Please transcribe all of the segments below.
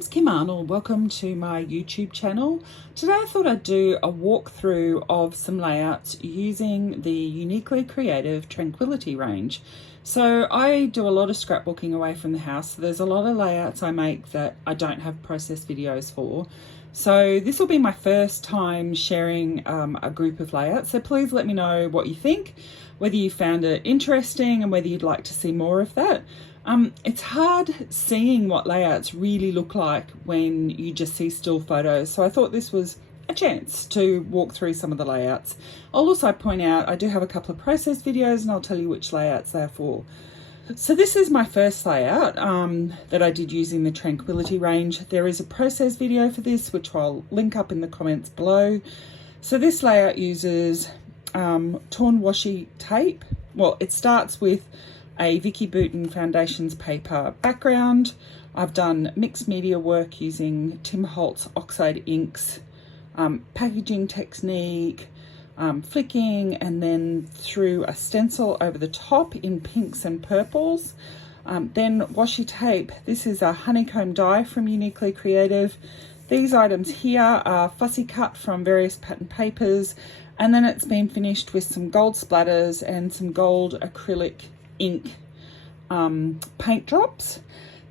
name's Kim Arnold. Welcome to my YouTube channel. Today I thought I'd do a walkthrough of some layouts using the Uniquely Creative Tranquility range. So I do a lot of scrapbooking away from the house. So there's a lot of layouts I make that I don't have process videos for. So this will be my first time sharing a group of layouts. So please let me know what you think, whether you found it interesting and whether you'd like to see more of that. It's hard seeing what layouts really look like when you just see still photos. So I thought this was a chance to walk through some of the layouts. I'll also point out I do have a couple of process videos and I'll tell you which layouts they're for. So this is my first layout that I did using the Tranquility range. There is a process video for this, which I'll link up in the comments below. So this layout uses torn washi tape. Well, it starts with a Vicki Boutin Foundations paper background. I've done mixed media work using Tim Holtz oxide inks, packaging technique, flicking, and then through a stencil over the top in pinks and purples. Then washi tape. This is a honeycomb die from Uniquely Creative. These items here are fussy cut from various pattern papers, and then it's been finished with some gold splatters and some gold acrylic ink paint drops.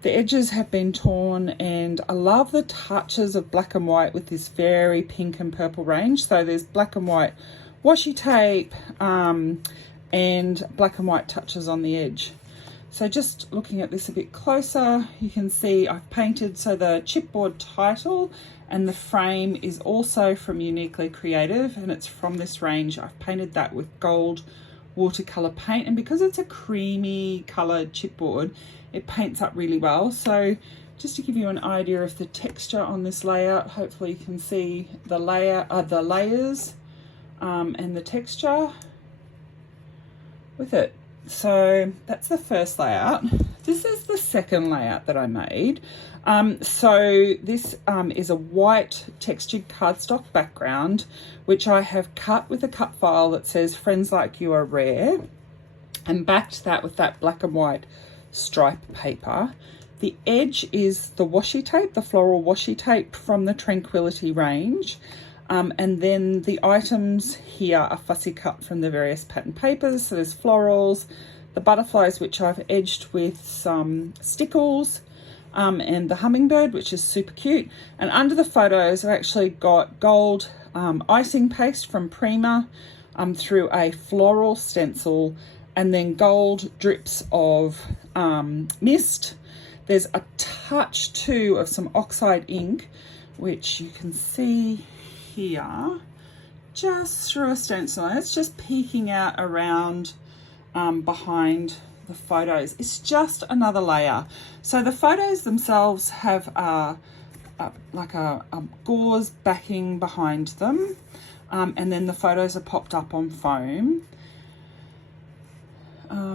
The edges have been torn, and I love the touches of black and white with this very pink and purple range. So there's black and white washi tape and black and white touches on the edge. So just looking at this a bit closer, you can see I've painted, so the chipboard title and the frame is also from Uniquely Creative, and it's from this range. I've painted that with gold watercolor paint, and because it's a creamy colored chipboard, it paints up really well. So just to give you an idea of the texture on this layout, hopefully you can see the layers and the texture with it. So that's the first layout. This is the second layout that I made. So this is a white textured cardstock background, which I have cut with a cut file that says "Friends Like You Are Rare," and backed that with that black and white stripe paper. The edge is the washi tape, the floral washi tape from the Tranquility range. And then the items here are fussy cut from the various pattern papers. So there's florals, the butterflies, which I've edged with some stickles, and the hummingbird, which is super cute. And under the photos, I've actually got gold icing paste from Prima through a floral stencil, and then gold drips of mist. There's a touch too of some oxide ink, which you can see here just through a stencil, and it's just peeking out around behind the photos. It's just another layer. So the photos themselves have like a gauze backing behind them, and then the photos are popped up on foam.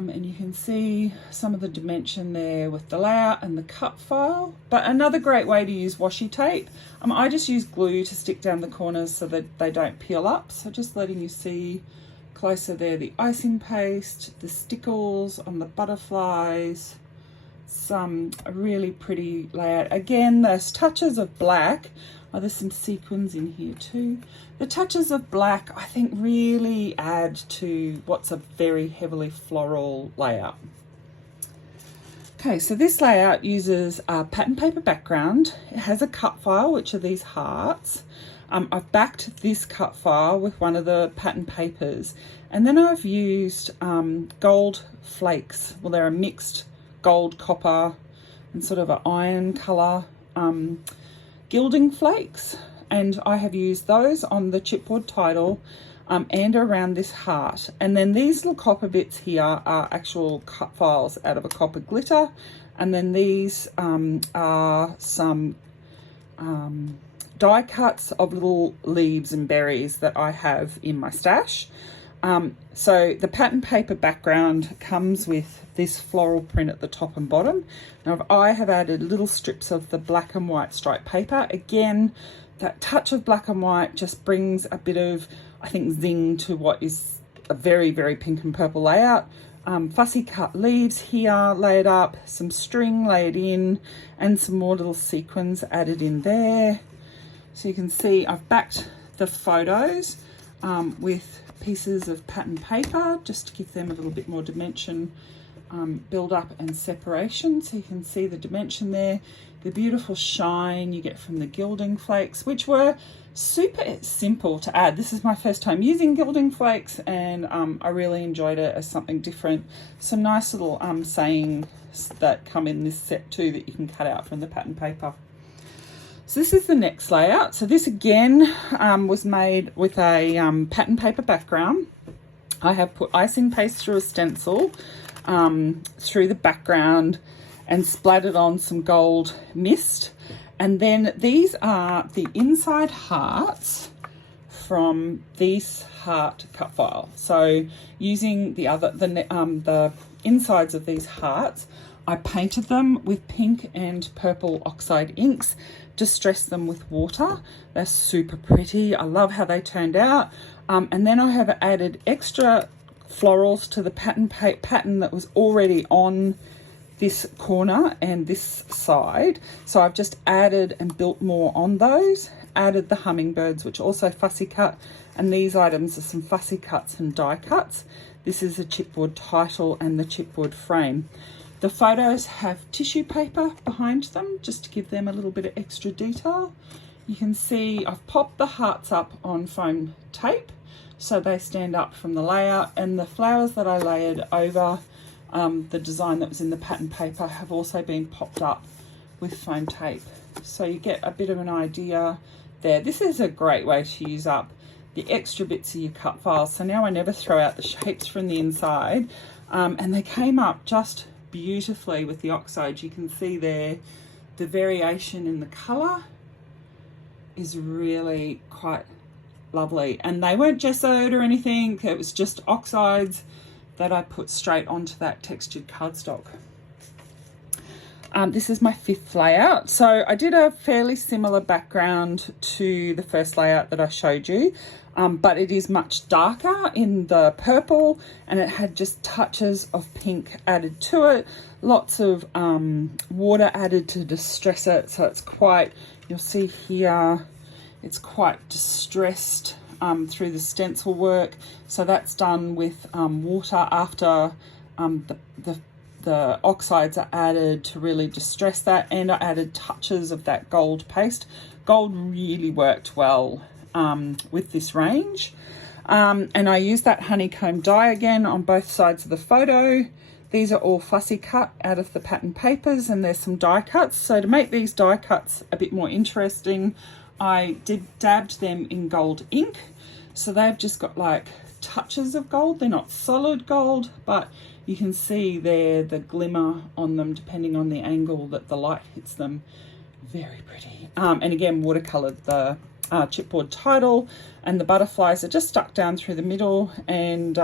And you can see some of the dimension there with the layout and the cut file. But another great way to use washi tape, I just use glue to stick down the corners so that they don't peel up. So just letting you see closer there, the icing paste, the stickles on the butterflies, some really pretty layout. Again, there's touches of black. Oh, there's some sequins in here too. The touches of black, I think, really add to what's a very heavily floral layout. Okay, so this layout uses a pattern paper background. It has a cut file, which are these hearts. I've backed this cut file with one of the pattern papers, and then I've used gold flakes. Well, they're a mixed gold, copper, and sort of an iron color gilding flakes, and I have used those on the chipboard title and around this heart. And then these little copper bits here are actual cut files out of a copper glitter, and then these are some die cuts of little leaves and berries that I have in my stash. So the pattern paper background comes with this floral print at the top and bottom. Now I have added little strips of the black and white striped paper. Again, that touch of black and white just brings a bit of, I think, zing to what is a very, very pink and purple layout. Fussy cut leaves here laid up, some string laid in, and some more little sequins added in there. So you can see I've backed the photos with pieces of pattern paper just to give them a little bit more dimension, build up and separation. So you can see the dimension there, the beautiful shine you get from the gilding flakes, which were super simple to add. This is my first time using gilding flakes, and I really enjoyed it as something different. Some nice little sayings that come in this set too that you can cut out from the pattern paper. So this is the next layout. So this again was made with a pattern paper background. I have put icing paste through a stencil through the background and splattered on some gold mist. And then these are the inside hearts from this heart cut file. So using the insides of these hearts, I painted them with pink and purple oxide inks, distressed them with water. They're super pretty. I love how they turned out. And then I have added extra florals to the pattern that was already on this corner and this side. So I've just added and built more on those, added the hummingbirds, which also fussy cut, and these items are some fussy cuts and die cuts. This is a chipboard title and the chipboard frame. The photos have tissue paper behind them just to give them a little bit of extra detail. You can see I've popped the hearts up on foam tape so they stand up from the layout, and the flowers that I layered over the design that was in the pattern paper have also been popped up with foam tape. So you get a bit of an idea there. This is a great way to use up the extra bits of your cut files. So now I never throw out the shapes from the inside, and they came up just beautifully with the oxides. You can see there the variation in the colour is really quite lovely, and they weren't gessoed or anything. It was just oxides that I put straight onto that textured cardstock. This is my fifth layout. So I did a fairly similar background to the first layout that I showed you, but it is much darker in the purple, and it had just touches of pink added to it, lots of water added to distress it. So it's quite, you'll see here, it's quite distressed through the stencil work. So that's done with water after the oxides are added to really distress that, and I added touches of that gold paste. Gold really worked well with this range. And I used that honeycomb dye again on both sides of the photo. These are all fussy cut out of the pattern papers, and there's some die cuts. So to make these die cuts a bit more interesting, I dabbed them in gold ink. So they've just got like touches of gold. They're not solid gold, but you can see there the glimmer on them depending on the angle that the light hits them. Very pretty. And again, watercolored the chipboard title, and the butterflies are just stuck down through the middle, and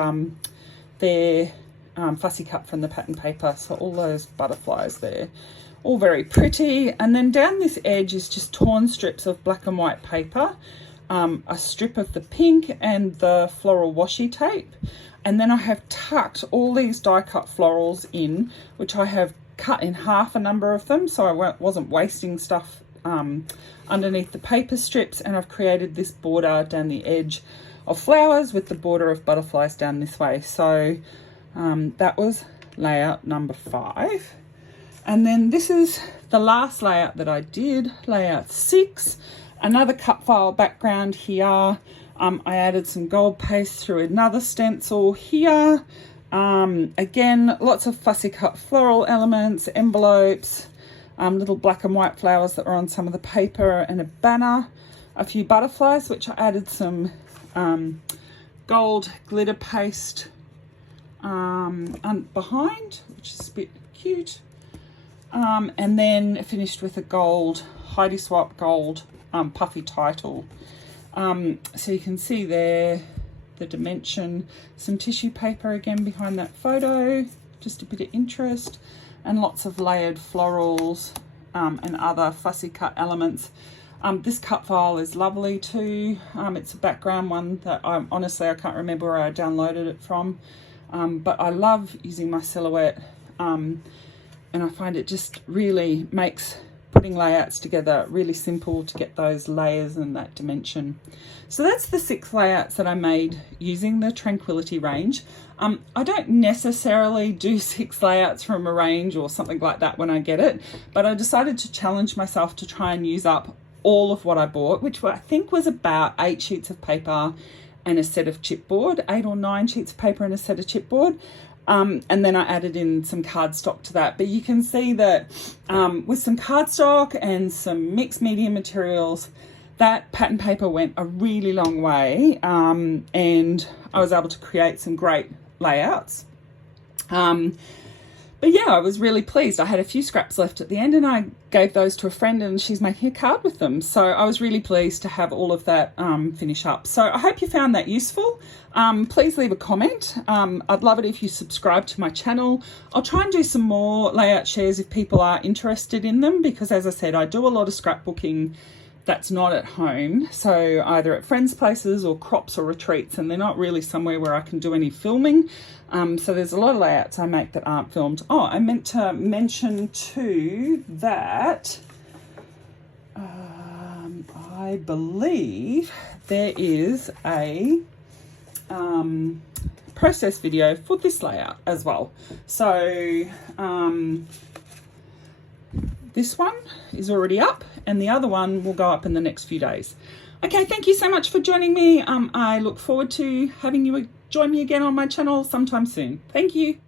they're fussy cut from the pattern paper. So all those butterflies there, all very pretty. And then down this edge is just torn strips of black and white paper, a strip of the pink and the floral washi tape. And then I have tucked all these die cut florals in, which I have cut in half a number of them, so I wasn't wasting stuff underneath the paper strips. And I've created this border down the edge of flowers with the border of butterflies down this way. So that was layout number 5. And then this is the last layout that I did, layout 6. Another cut file background here. I added some gold paste through another stencil here. Again, lots of fussy cut floral elements, envelopes, little black and white flowers that were on some of the paper, and a banner, a few butterflies, which I added some gold glitter paste behind, which is a bit cute. And then finished with a gold Heidi Swap gold puffy title. So you can see there the dimension, some tissue paper again behind that photo, just a bit of interest, and lots of layered florals and other fussy cut elements. This cut file is lovely too. It's a background one that honestly I can't remember where I downloaded it from, but I love using my silhouette, and I find it just really makes putting layouts together really simple to get those layers and that dimension. So that's the 6 layouts that I made using the Tranquility range. I don't necessarily do 6 layouts from a range or something like that when I get it, but I decided to challenge myself to try and use up all of what I bought, which I think was about 8 sheets of paper and a set of chipboard, 8 or 9 sheets of paper and a set of chipboard. And then I added in some cardstock to that. But you can see that with some cardstock and some mixed media materials, that pattern paper went a really long way, and I was able to create some great layouts. But yeah, I was really pleased. I had a few scraps left at the end and I gave those to a friend and she's making a card with them. So I was really pleased to have all of that finish up. So I hope you found that useful. Please leave a comment. I'd love it if you subscribe to my channel. I'll try and do some more layout shares if people are interested in them, because as I said, I do a lot of scrapbooking that's not at home, so either at friends' places or crops or retreats, and they're not really somewhere where I can do any filming. So there's a lot of layouts I make that aren't filmed. Oh, I meant to mention too that I believe there is a process video for this layout as well. So this one is already up and the other one will go up in the next few days. Okay, thank you so much for joining me. I look forward to having you join me again on my channel sometime soon. Thank you.